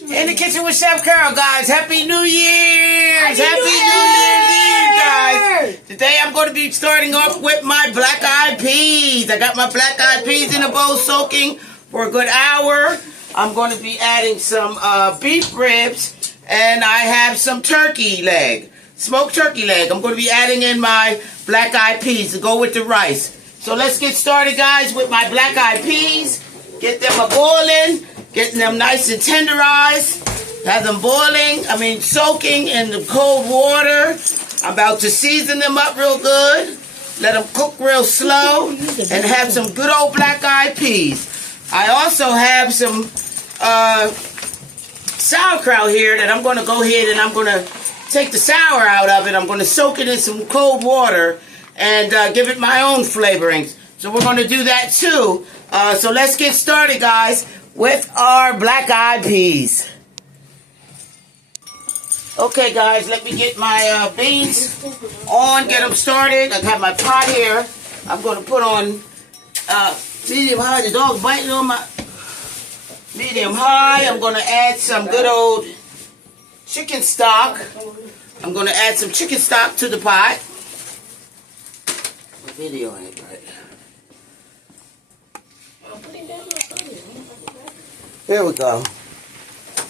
In the kitchen with Chef Carol, guys. Happy New Year's! Happy New Year's, guys. Today I'm going to be starting off with my black-eyed peas. I got my black-eyed peas in a bowl soaking for a good hour. I'm going to be adding some beef ribs, and I have some turkey leg, smoked turkey leg. I'm going to be adding in my black-eyed peas to go with the rice. So let's get started, guys, with my black-eyed peas. Get them a-boiling, getting them nice and tenderized. Have them soaking in the cold water. I'm about to season them up real good. Let them cook real slow and have some good old black-eyed peas. I also have some sauerkraut here that I'm going to go ahead and I'm going to take the sour out of it. I'm going to soak it in some cold water and give it my own flavorings. So we're going to do that too. So let's get started, guys, with our black-eyed peas. Okay, guys, let me get my beans on, get them started. I got my pot here. I'm going to put on medium high. The dog's biting on my medium high. I'm going to add some good old chicken stock. I'm going to add some chicken stock to the pot. Video ain't right. Here we go.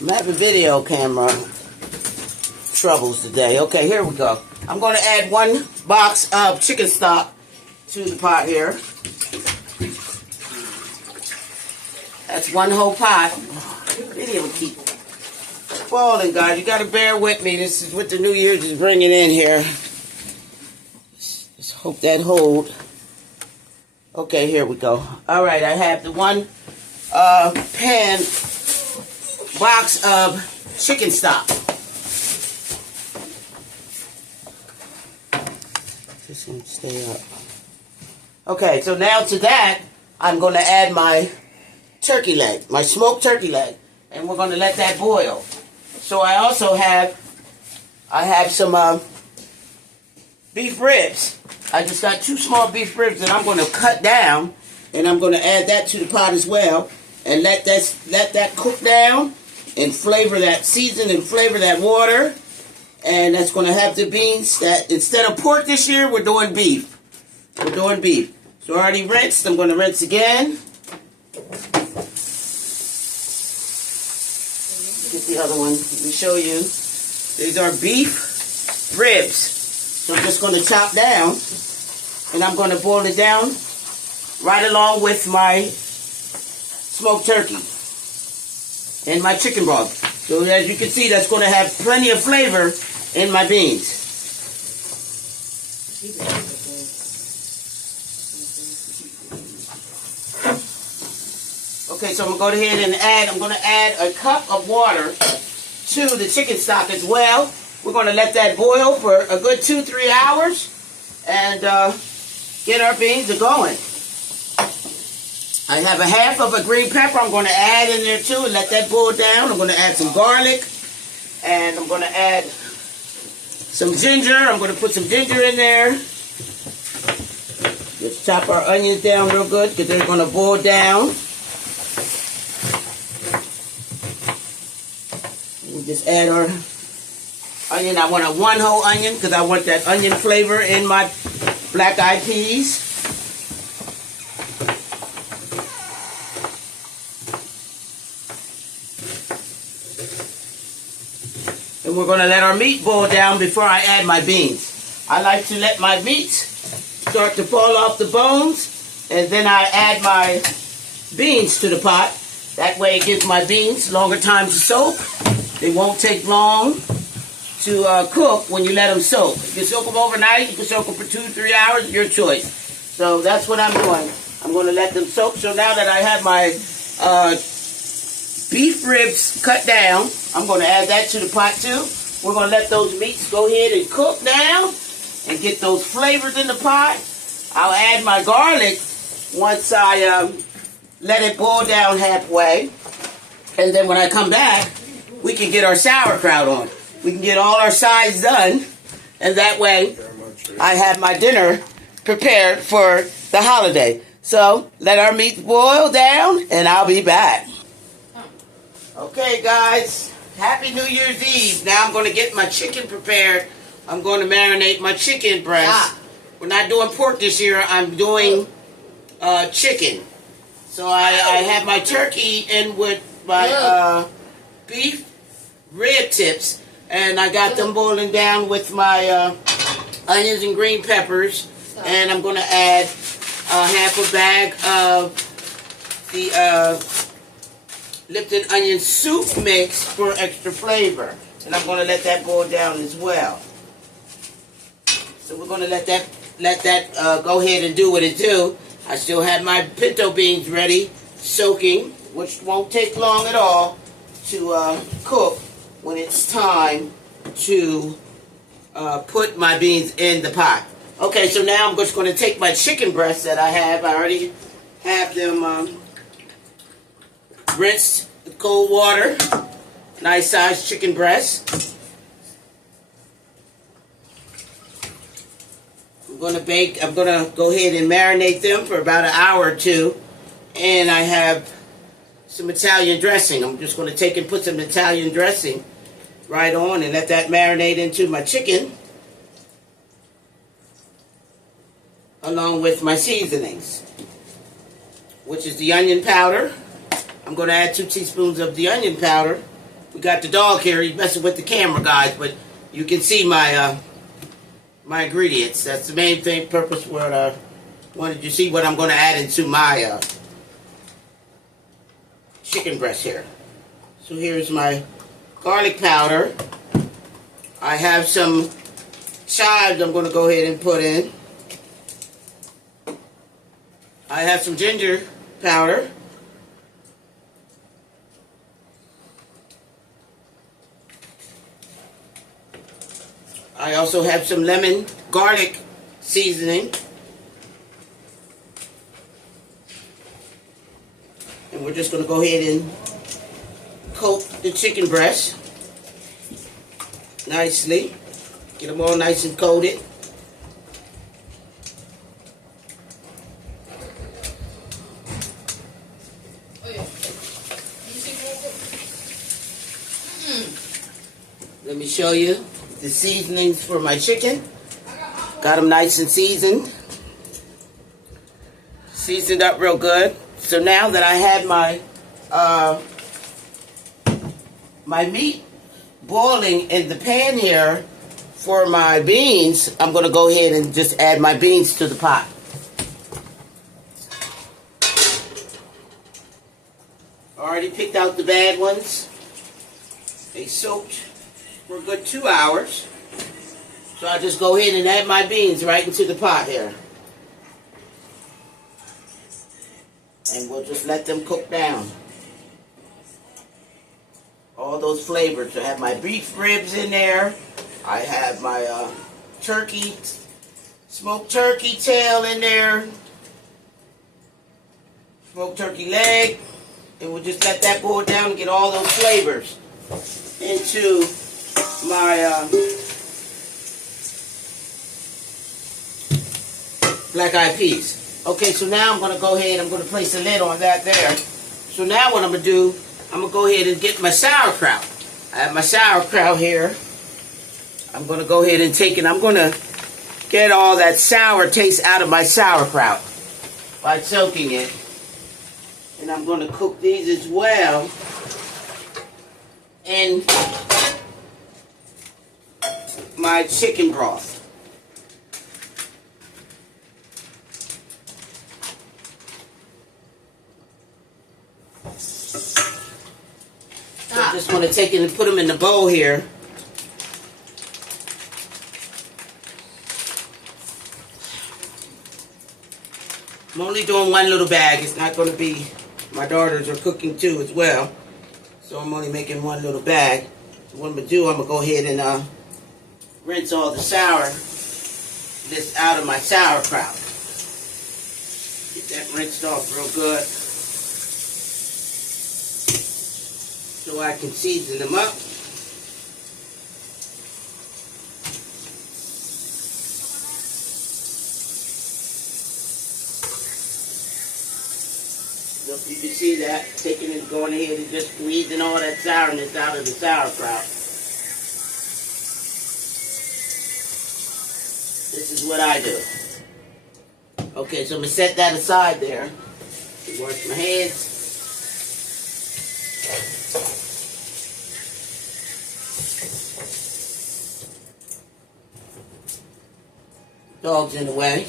I'm having video camera troubles today. Okay, here we go. I'm going to add 1 box of chicken stock to the pot here. That's 1 whole pot. Video will keep falling, guys. You got to bear with me. This is what the New Year's is bringing in here. Just hope that hold. Okay, here we go. All right, I have the 1 pan box of chicken stock. This one stay up. Okay, so now to that, I'm going to add my turkey leg, my smoked turkey leg, and we're going to let that boil. So I also have, some beef ribs. I just got 2 small beef ribs that I'm going to cut down, and I'm going to add that to the pot as well, and let that cook down and flavor that, season and flavor that water. And that's going to have the beans that, instead of pork this year, we're doing beef. We're doing beef. So I already rinsed. I'm going to rinse again. Get the other one. Let me show you. These are beef ribs. So I'm just going to chop down, and I'm going to boil it down right along with my smoked turkey and my chicken broth. So as you can see, that's going to have plenty of flavor in my beans. Okay, so I'm going to go ahead and I'm going to add a cup of water to the chicken stock as well. We're going to let that boil for a good 2-3 hours and get our beans going. I have a half of a green pepper I'm going to add in there too and let that boil down. I'm going to add some garlic and I'm going to add some ginger. I'm going to put some ginger in there. Let's chop our onions down real good because they're going to boil down. We'll just add our onion. I want a 1 whole onion because I want that onion flavor in my black-eyed peas. And we're going to let our meat boil down before I add my beans. I like to let my meat start to fall off the bones, and then I add my beans to the pot. That way it gives my beans longer time to soak. They won't take long to cook when you let them soak. You can soak them overnight. You can soak them for 2-3 hours. Your choice. So that's what I'm doing. I'm going to let them soak. So now that I have my beef ribs cut down, I'm going to add that to the pot too. We're going to let those meats go ahead and cook down and get those flavors in the pot. I'll add my garlic once I let it boil down halfway. And then when I come back, we can get our sauerkraut on. We can get all our sides done. And that way, I have my dinner prepared for the holiday. So, let our meat boil down, and I'll be back. Okay, guys. Happy New Year's Eve. Now I'm going to get my chicken prepared. I'm going to marinate my chicken breast. We're not doing pork this year. I'm doing chicken. So I have my turkey in with my beef rib tips. And I got them boiling down with my onions and green peppers. And I'm going to add half a bag of the Lipton onion soup mix for extra flavor. And I'm going to let that boil down as well. So we're going to let that go ahead and do what it do. I still have my pinto beans ready, soaking, which won't take long at all to cook when it's time to put my beans in the pot. Okay, so now I'm just going to take my chicken breasts that I have. I already have them rinsed with cold water. Nice sized chicken breasts. I'm going to go ahead and marinate them for about an hour or two. And I have some Italian dressing. I'm just going to take and put some Italian dressing right on and let that marinate into my chicken, along with my seasonings, which is the onion powder. I'm going to add 2 teaspoons of the onion powder. We got the dog here. He's messing with the camera, guys, but you can see my my ingredients. That's the main purpose where I wanted you to see what I'm going to add into my chicken breast here. So here's my garlic powder. I have some chives I'm going to go ahead and put in. I have some ginger powder. I also have some lemon garlic seasoning. And we're just going to go ahead and coat the chicken breast nicely. Get them all nice and coated. Let me show you the seasonings for my chicken. Got them nice and seasoned. Seasoned up real good. So now that I have my meat boiling in the pan here for my beans, I'm going to go ahead and just add my beans to the pot. Already picked out the bad ones. They soaked for a good 2 hours. So I just go ahead and add my beans right into the pot here. And we'll just let them cook down. All those flavors. I have my beef ribs in there. I have my turkey, smoked turkey tail in there. Smoked turkey leg. And we'll just let that boil down and get all those flavors into my black eyed peas. Okay, so now I'm going to go ahead, I'm going to place a lid on that there. So now what I'm going to do, I'm going to go ahead and get my sauerkraut. I have my sauerkraut here. I'm going to go ahead and take it. I'm going to get all that sour taste out of my sauerkraut by soaking it. And I'm going to cook these as well in my chicken broth. So I just want to take it and put them in the bowl here. I'm only doing one little bag. It's not going to be, my daughters are cooking too as well. So I'm only making one little bag. So what I'm going to do, I'm going to go ahead and rinse all the this out of my sauerkraut. Get that rinsed off real good. So I can season them up. So if you can see that, taking it, going ahead and just squeezing all that sourness out of the sauerkraut. This is what I do. Okay, so I'm going to set that aside there. Wash my hands. Dog's in the way.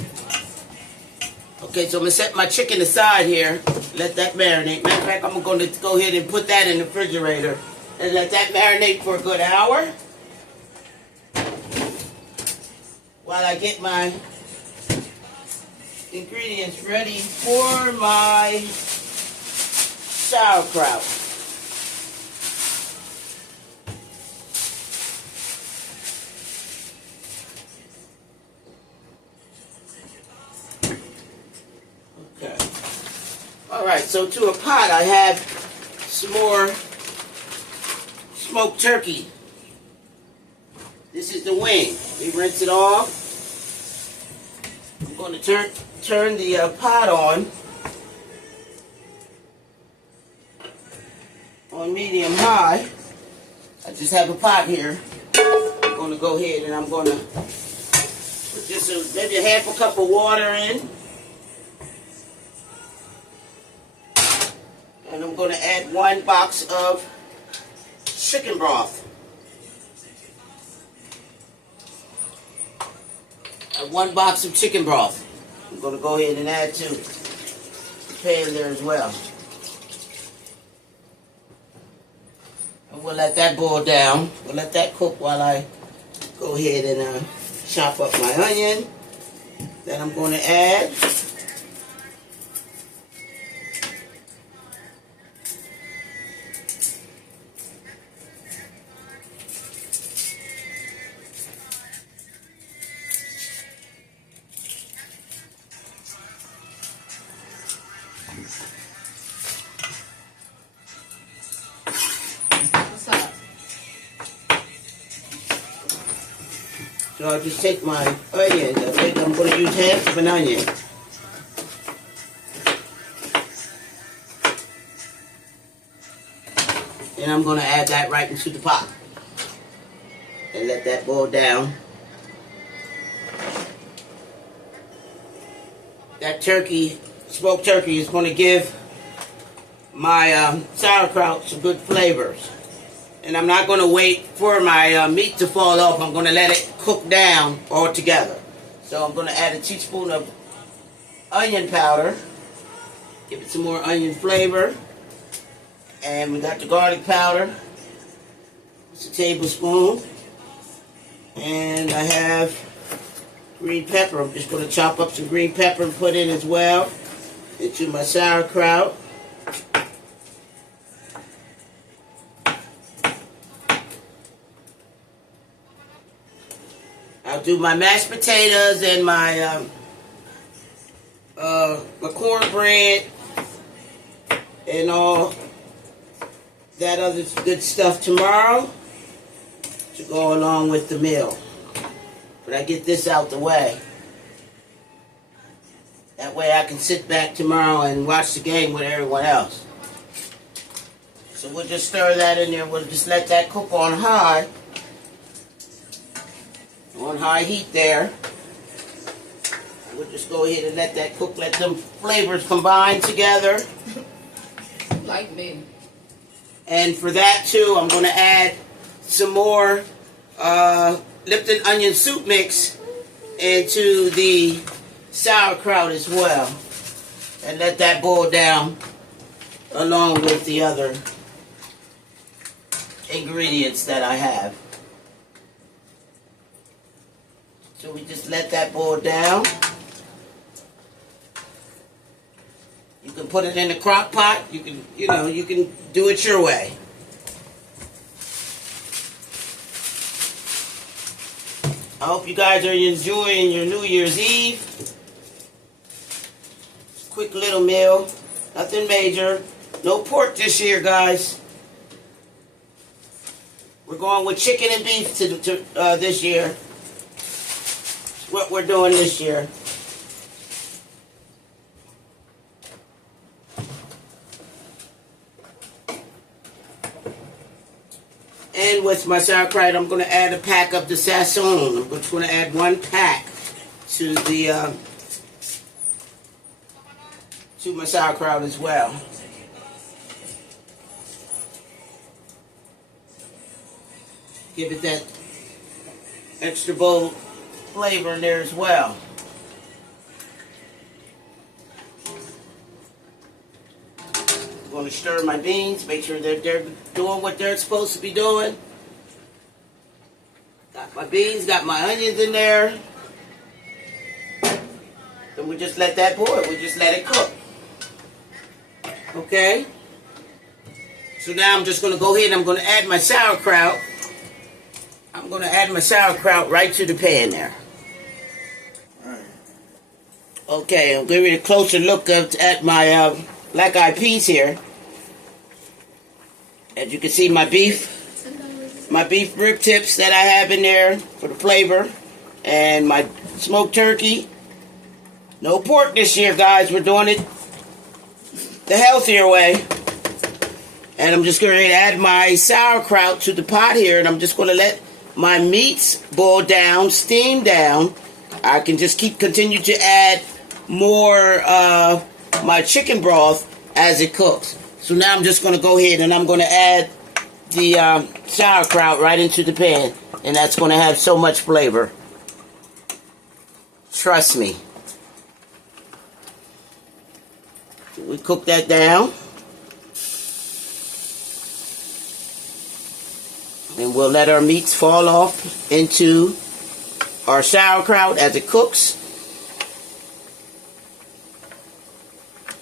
Okay, so I'm going to set my chicken aside here. Let that marinate. Matter of fact, I'm going to go ahead and put that in the refrigerator and let that marinate for a good hour. While I get my ingredients ready for my sauerkraut. Okay. Alright, so to a pot I have some more smoked turkey. This is the wing. We rinse it off. I'm going to turn the pot on medium high. I just have a pot here. I'm going to go ahead and I'm going to put just maybe a half a cup of water in. And I'm going to add 1 box of chicken broth. 1 box of chicken broth. I'm going to go ahead and add to the pan there as well. And we'll let that boil down. We'll let that cook while I go ahead and chop up my onion. Then I'm going to add so I'll just take my onions. I'm going to use half of an onion. And I'm going to add that right into the pot. And let that boil down. That turkey, smoked turkey, is going to give my sauerkraut some good flavors. And I'm not going to wait for my meat to fall off. I'm going to let it cook down all together. So I'm going to add a teaspoon of onion powder. Give it some more onion flavor. And we got the garlic powder. It's a tablespoon. And I have green pepper. I'm just going to chop up some green pepper and put in as well into my sauerkraut. I'll do my mashed potatoes and my cornbread and all that other good stuff tomorrow to go along with the meal. But I get this out the way. That way I can sit back tomorrow and watch the game with everyone else. So we'll just stir that in there. We'll just let that cook on high. On high heat there. We'll just go ahead and let that cook, let them flavors combine together. Like me. And for that too, I'm going to add some more Lipton onion soup mix into the sauerkraut as well. And let that boil down along with the other ingredients that I have. So we just let that boil down. You can put it in a crock pot. You can, you can do it your way. I hope you guys are enjoying your New Year's Eve. Quick little meal. Nothing major. No pork this year, guys. We're going with chicken and beef this year. What we're doing this year. And with my sauerkraut, I'm going to add a pack of the Sasson. I'm just going to add 1 pack to the to my sauerkraut as well. Give it that extra bold flavor in there as well. I'm going to stir my beans, make sure that they're doing what they're supposed to be doing. Got my beans, got my onions in there. Then we just let that boil. We just let it cook. Okay? So now I'm just going to go ahead and I'm going to add my sauerkraut. I'm going to add my sauerkraut right to the pan there. Okay, I'll give you a closer look at my black-eyed peas here. As you can see, my beef rib tips that I have in there for the flavor, and my smoked turkey. No pork this year, guys. We're doing it the healthier way. And I'm just going to add my sauerkraut to the pot here, and I'm just going to let my meats boil down, steam down. I can just continue to add more my chicken broth as it cooks. So now I'm just going to go ahead and I'm going to add the sauerkraut right into the pan, and that's going to have so much flavor. Trust me. We cook that down, and we'll let our meats fall off into our sauerkraut as it cooks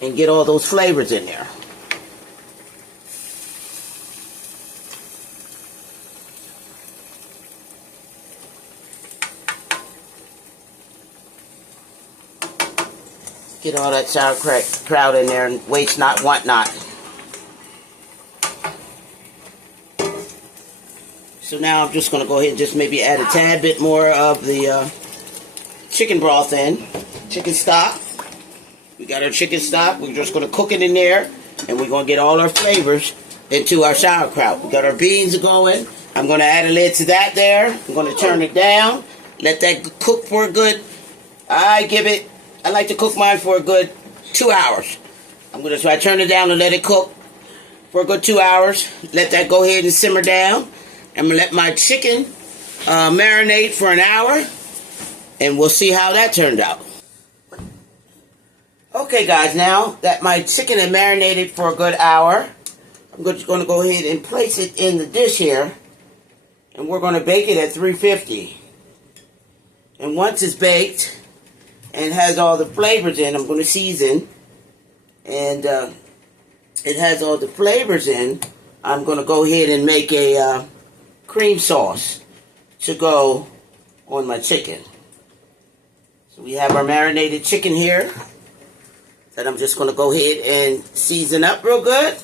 and get all those flavors in there. Get all that sauerkraut in there, and waste not, want not. So now I'm just going to go ahead and just maybe add a tad bit more of the chicken broth in. Chicken stock. We got our chicken stock. We're just going to cook it in there, and we're going to get all our flavors into our sauerkraut. We got our beans going. I'm going to add a lid to that there. I'm going to turn it down. Let that cook for a good, I like to cook mine for a good 2 hours. So I turn it down and let it cook for a good 2 hours. Let that go ahead and simmer down. I'm going to let my chicken marinate for an hour, and we'll see how that turned out. Okay, guys, now that my chicken is marinated for a good hour, I'm just going to go ahead and place it in the dish here, and we're going to bake it at 350. And once it's baked and has all the flavors in, I'm going to season, and it has all the flavors in, I'm going to go ahead and make a cream sauce to go on my chicken. So we have our marinated chicken here that I'm just going to go ahead and season up real good.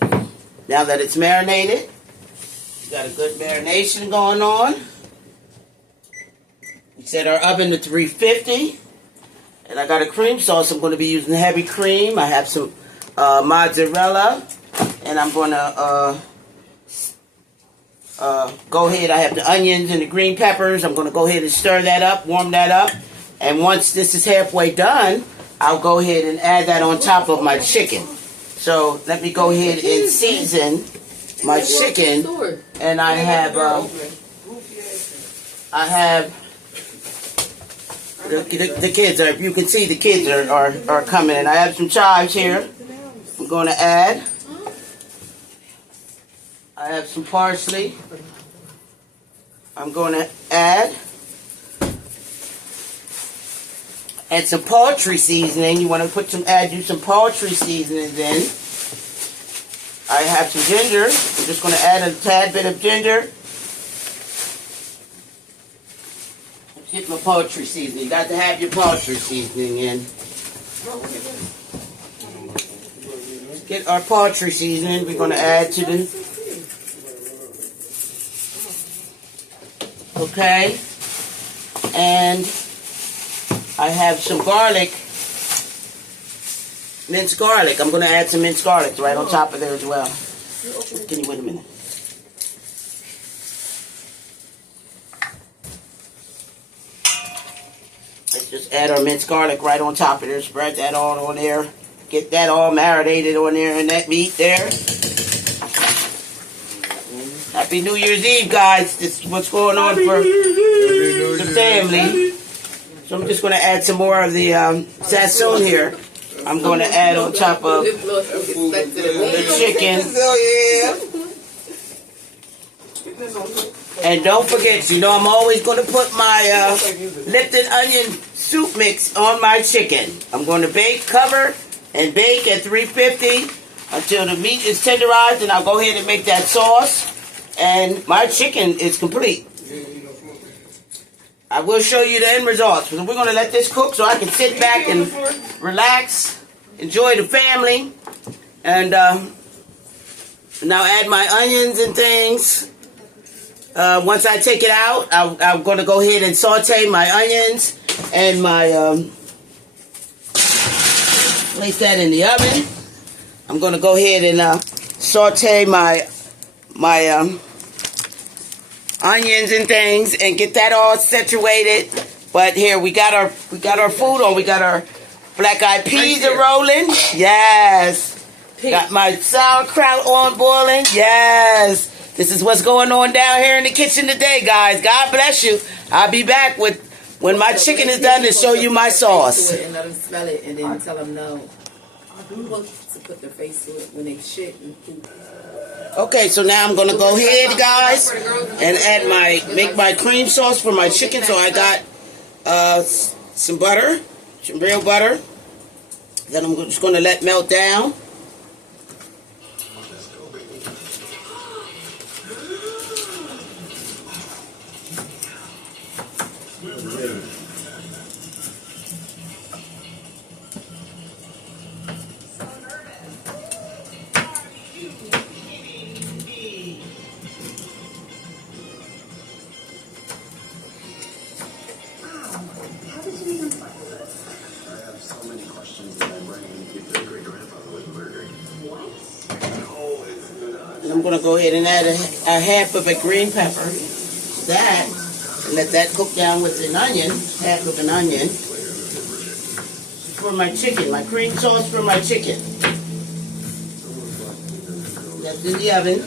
Now that it's marinated, we got a good marination going on. We set our oven to 350. And I got a cream sauce. I'm going to be using heavy cream. I have some mozzarella. And I'm going to go ahead. I have the onions and the green peppers. I'm going to go ahead and stir that up, warm that up. And once this is halfway done, I'll go ahead and add that on top of my chicken. So let me go ahead and season my chicken. And I have the kids are, you can see the kids are coming in. I have some chives here. I'm going to add. I have some parsley. I'm going to add some poultry seasoning. You want to add some poultry seasonings in. I have some ginger. I'm just going to add a tad bit of ginger. Get my poultry seasoning. You got to have your poultry seasoning in. Get our poultry seasoning. We're going to add to the. Okay. And I have some garlic. Minced garlic. I'm going to add some minced garlic right on top of there as well. Can you wait a minute? add our minced garlic right on top of there. Spread that all on there. Get that all marinated on there in that meat there. Happy New Year's Eve, guys. This is what's going on for the family. So I'm just going to add some more of the sassoon here. I'm going to add on top of the chicken. And don't forget, you know I'm always going to put my lifted onion soup mix on my chicken. I'm going to cover and bake at 350 until the meat is tenderized, and I'll go ahead and make that sauce. And my chicken is complete. I will show you the end results. We're going to let this cook so I can sit back and relax, enjoy the family, and now add my onions and things. Once I take it out, I'm going to go ahead and saute my onions and my place that in the oven. I'm going to go ahead and saute my onions and things and get that all situated. But here we got our food on. We got our black-eyed peas are rolling. Yes. Got my sauerkraut on boiling. Yes. This is what's going on down here in the kitchen today, guys. God bless you. I'll be back with when my chicken is done to show you my sauce. And let them smell it and then tell them no. Who's supposed to put their face to it when they shit and poop? Okay, so now I'm gonna go ahead, guys, and make my cream sauce for my chicken. So I got some butter, some real butter. Then I'm just gonna let melt down. And I'm going to go ahead and add a half of a green pepper to that, and let that cook down with an onion, half of an onion, for my chicken, my cream sauce for my chicken. That's in the oven.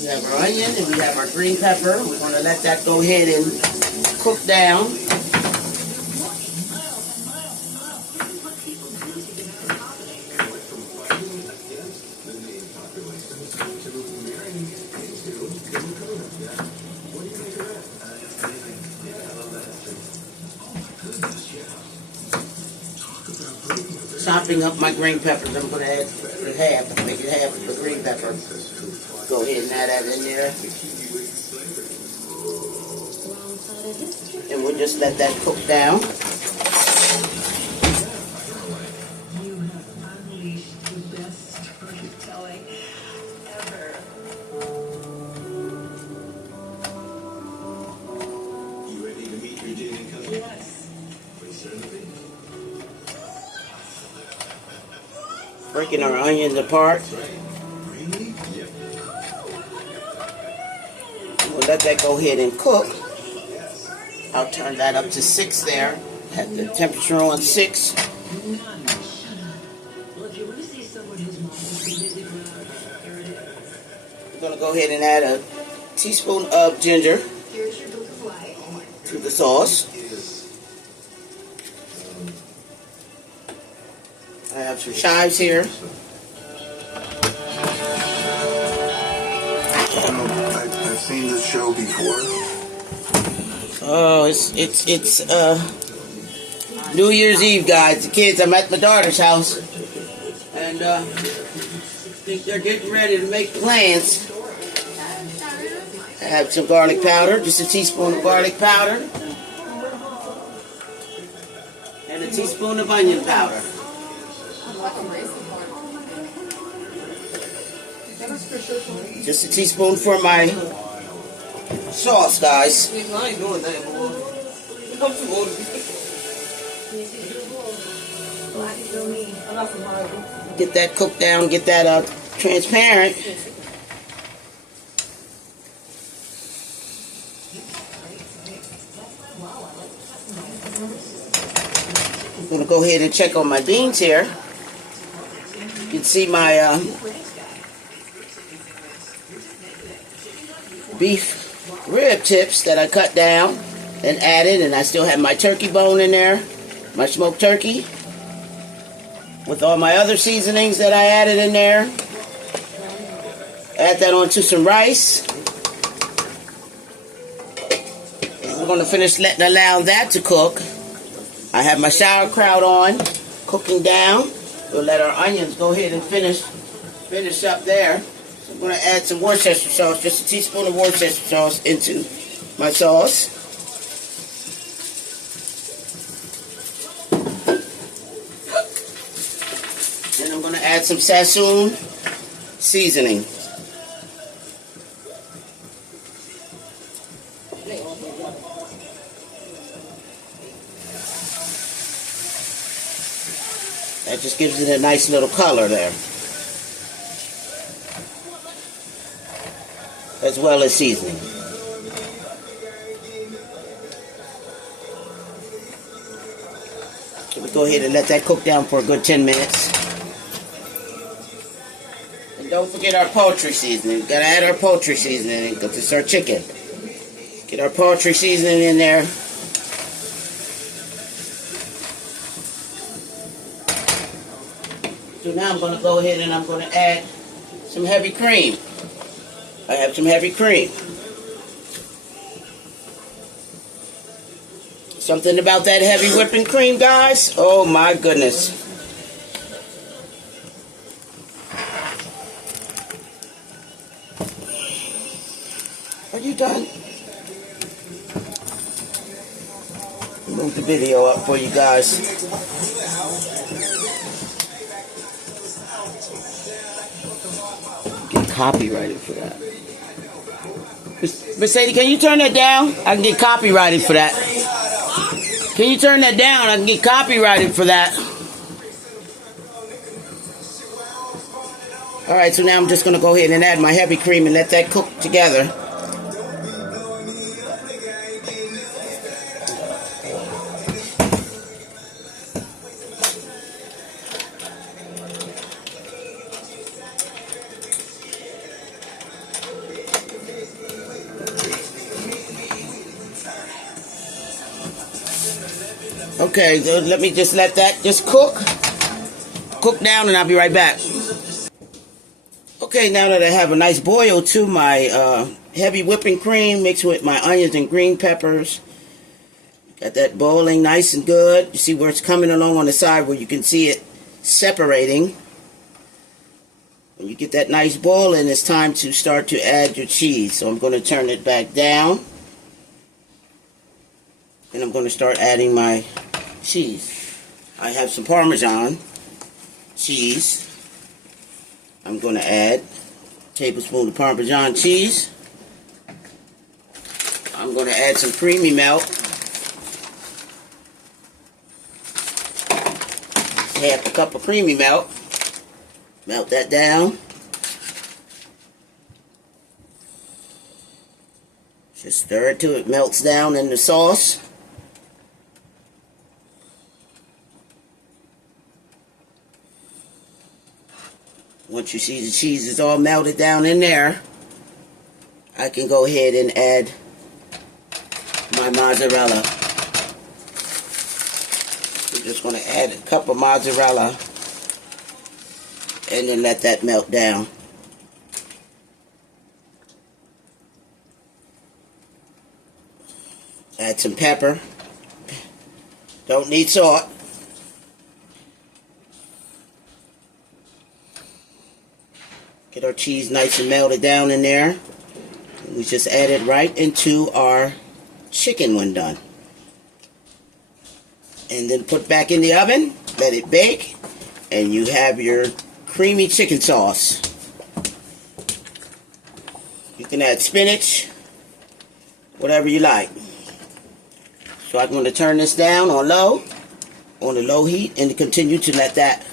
We have our onion and we have our green pepper. We're going to let that go ahead and cook down. Chopping up my green peppers, I'm going to add half, make it half of the green pepper. Go ahead and add that in there. And we'll just let that cook down. You have unleashed the best storytelling ever. You ready to meet your dating cousin? Yes. We certainly. Breaking our onions apart. Really? Yep. We'll let that go ahead and cook. I'll turn that up to 6 there. Have the temperature on 6. Well, if you want to see someone who's more here it is. We're going to go ahead and add a teaspoon of ginger Here's your book of life. to the sauce. I have some chives here. I've seen this show before. Oh, it's New Year's Eve, guys. The kids, I'm at my daughter's house, and I think they're getting ready to make plans. I have some garlic powder, just a teaspoon of garlic powder, and a teaspoon of onion powder. Just a teaspoon for my sauce, guys. I ain't doing that, boy. I'm too old to be. Black for me. I got some hard. get that cooked down, get that transparent. I'm going to go ahead and check on my beans here. You can see my beef rib tips that I cut down and added, and I still have my turkey bone in there, my smoked turkey, with all my other seasonings that I added in there. Add that onto some rice. We're going to finish allow that to cook. I have my sauerkraut on, cooking down. We'll let our onions go ahead and finish up there. So I'm going to add some Worcestershire sauce, just a teaspoon of Worcestershire sauce into my sauce. Then I'm going to add some Sassoon seasoning. That just gives it a nice little color there. As well as seasoning. So we go ahead and let that cook down for a good 10 minutes. And don't forget our poultry seasoning. Gotta add our poultry seasoning because it's our chicken. Get our poultry seasoning in there. So now I'm going to go ahead and I'm going to add some heavy cream. I have some heavy cream. Something about that heavy whipping cream, guys. Oh my goodness. Are you done? Move the video up for you guys. Get copyrighted for that. Mercedes, can you turn that down? I can get copyrighted for that. Can you turn that down? I can get copyrighted for that. Alright, so now I'm just going to go ahead and add my heavy cream and let that cook together. Okay, so let me just let that just cook down, and I'll be right back. Okay, now that I have a nice boil to my heavy whipping cream mixed with my onions and green peppers, got that boiling nice and good. You see where it's coming along on the side where you can see it separating. When you get that nice boiling, it's time to start to add your cheese. So I'm going to turn it back down, and I'm going to start adding my cheese. I have some Parmesan cheese. I'm going to add a tablespoon of Parmesan cheese. I'm going to add some creamy milk. Half a cup of creamy milk. Melt that down. Just stir it till it melts down in the sauce. Once you see the cheese is all melted down in there, I can go ahead and add my mozzarella. We're just going to add a cup of mozzarella and then let that melt down. Add some pepper. Don't need salt. Get our cheese nice and melted down in there. We just add it right into our chicken when done. And then put back in the oven, let it bake, and you have your creamy chicken sauce. You can add spinach, whatever you like. So I'm going to turn this down on the low heat, and continue to let that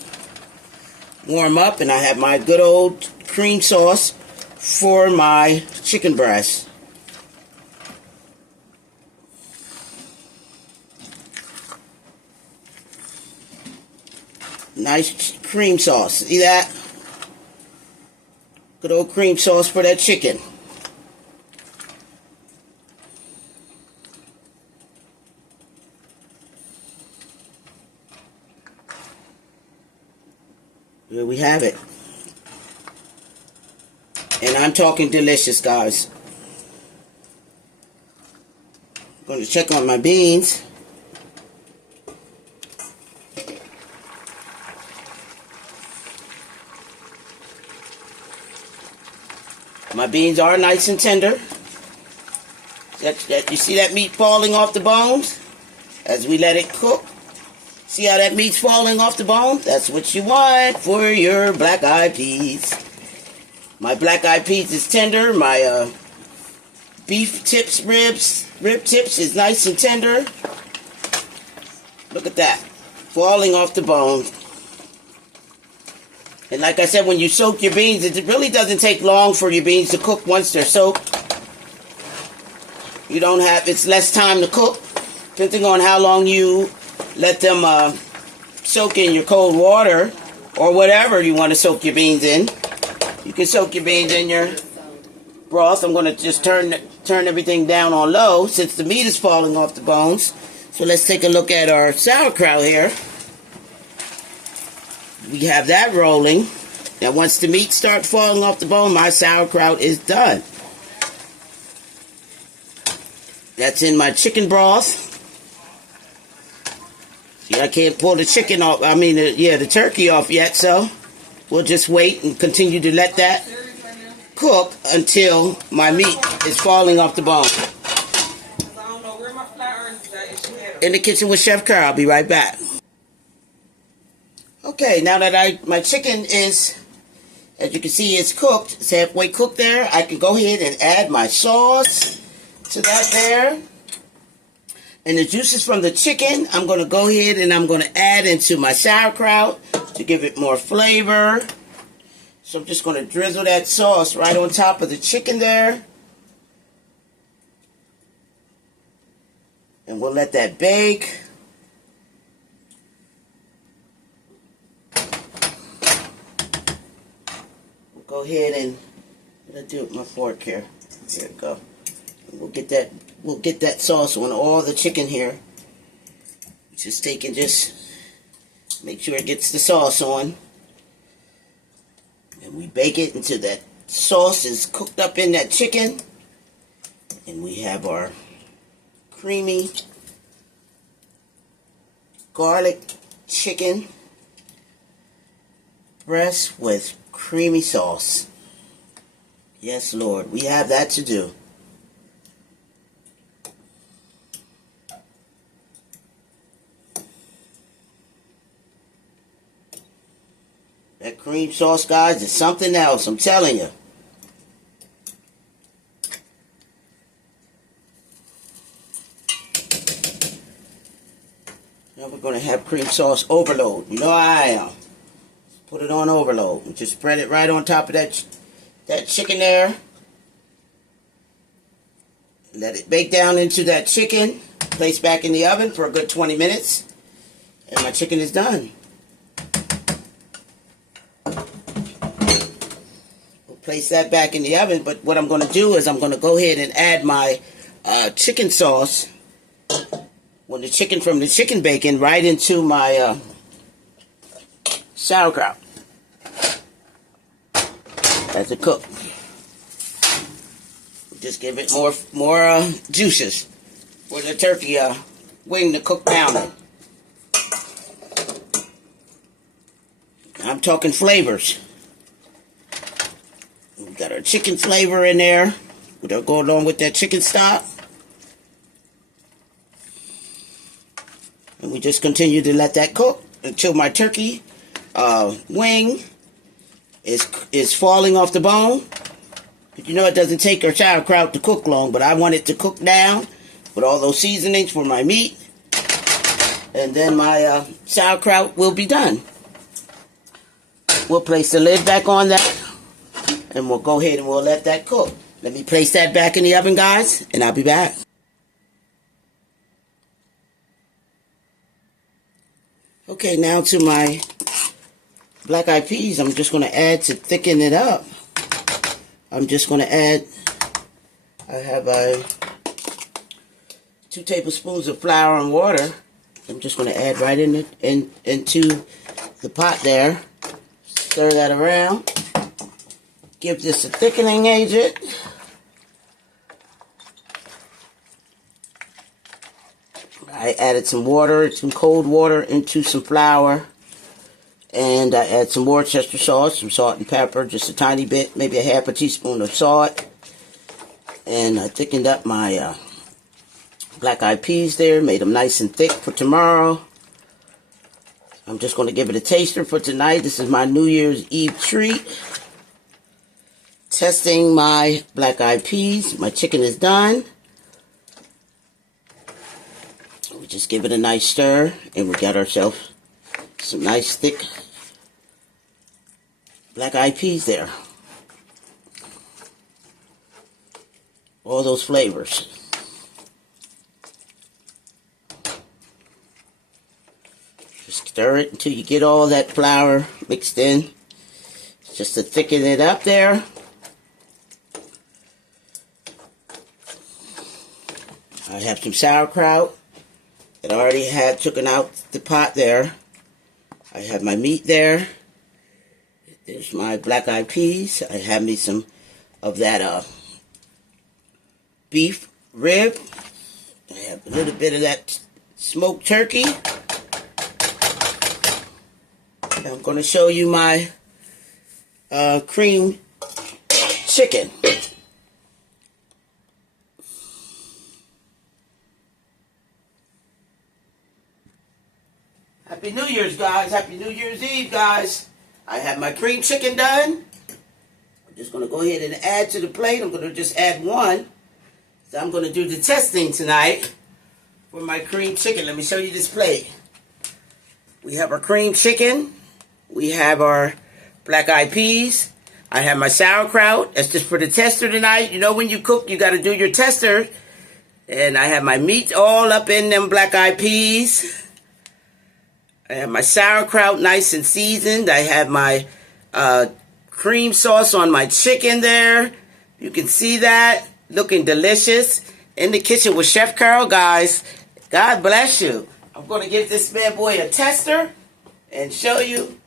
warm up, and I have my good old cream sauce for my chicken breast. Nice cream sauce. See that? Good old cream sauce for that chicken. There we have it. And I'm talking delicious, guys. I'm going to check on my beans. My beans are nice and tender. You see that meat falling off the bones? As we let it cook. See how that meat's falling off the bone? That's what you want for your black-eyed peas. My black-eyed peas is tender. My beef tips, rib tips is nice and tender. Look at that. Falling off the bone. And like I said, when you soak your beans, it really doesn't take long for your beans to cook once they're soaked. It's less time to cook, depending on how long you let them soak in your cold water, or whatever you want to soak your beans in. You can soak your beans in your broth. I'm going to just turn everything down on low, since the meat is falling off the bones. So let's take a look at our sauerkraut here. We have that rolling. Now once the meat starts falling off the bone, my sauerkraut is done. That's in my chicken broth. See, I can't pull the chicken off, the turkey off yet, so we'll just wait and continue to let that cook until my meat is falling off the bone. In the kitchen with Chef Carl. I'll be right back. Okay, now that my chicken is, as you can see, it's cooked. It's halfway cooked there. I can go ahead and add my sauce to that there. And the juices from the chicken, I'm going to go ahead and I'm going to add into my sauerkraut to give it more flavor. So I'm just going to drizzle that sauce right on top of the chicken there. And we'll let that bake. Go ahead and what I do with my fork here. Here we go. We'll get that sauce on all the chicken here. Just make sure it gets the sauce on. And we bake it until that sauce is cooked up in that chicken. And we have our creamy garlic chicken breast with creamy sauce. Yes, Lord, we have that to do. That cream sauce, guys, is something else, I'm telling you. Now we're going to have cream sauce overload. You know I am. Put it on overload and just spread it right on top of that chicken there. Let it bake down into that chicken. Place back in the oven for a good 20 minutes. And my chicken is done. We'll place that back in the oven. But what I'm going to do is I'm going to go ahead and add my chicken sauce. When the chicken from the chicken bacon right into my sauerkraut as it cooks. Just give it more juices for the turkey wing to cook down in. I'm talking flavors. We got our chicken flavor in there. We'll go along with that chicken stock. And we just continue to let that cook until my turkey wing is falling off the bone. But you know, it doesn't take our sauerkraut to cook long, but I want it to cook down with all those seasonings for my meat. And then my sauerkraut will be done. we'll place the lid back on that. And we'll go ahead and we'll let that cook. Let me place that back in the oven, guys, and I'll be back. Okay, now to my black-eyed peas, I'm just going to add to thicken it up. I'm just going to add, I have 2 tablespoons of flour and water. I'm just going to add right into the pot there. Stir that around. Give this a thickening agent. I added some water, some cold water into some flour. And I add some more Worcestershire sauce, some salt and pepper, just a tiny bit, maybe a half a teaspoon of salt. And I thickened up my black-eyed peas there, made them nice and thick for tomorrow. I'm just going to give it a taster for tonight. This is my New Year's Eve treat. Testing my black-eyed peas. My chicken is done. We just give it a nice stir, and we got ourselves some nice thick black-eyed peas there. All those flavors. Just stir it until you get all that flour mixed in. Just to thicken it up there. I have some sauerkraut that I already had taken out the pot there. I have my meat there. There's my black-eyed peas. I have me some of that beef rib. I have a little bit of that smoked turkey. And I'm going to show you my cream chicken. Happy New Year's, guys. Happy New Year's Eve, guys. I have my cream chicken done. I'm just going to go ahead and add to the plate. I'm going to just add one. So I'm going to do the testing tonight for my cream chicken. Let me show you this plate. We have our cream chicken. We have our black-eyed peas. I have my sauerkraut. That's just for the tester tonight. You know when you cook, you got to do your tester. And I have my meat all up in them black-eyed peas. I have my sauerkraut nice and seasoned. I have my cream sauce on my chicken there. You can see that. Looking delicious. In the kitchen with Chef Carol, guys. God bless you. I'm going to give this bad boy a tester and show you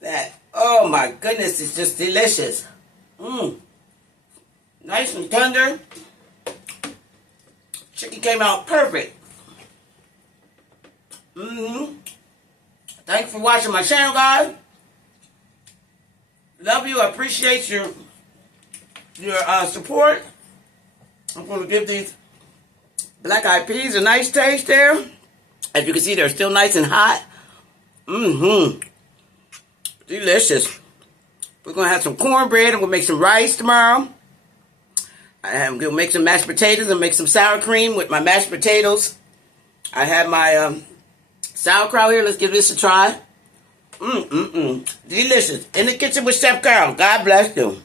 that. Oh my goodness, it's just delicious. Nice and tender. Chicken came out perfect. Thanks for watching my channel, guys. Love you. I appreciate your support. I'm going to give these black-eyed peas a nice taste there. As you can see, they're still nice and hot. Delicious. We're going to have some cornbread. I'm going to make some rice tomorrow. I'm going to make some mashed potatoes and make some sour cream with my mashed potatoes. I have my sauerkraut here. Let's give this a try. Delicious. In the kitchen with Chef Carol. God bless you.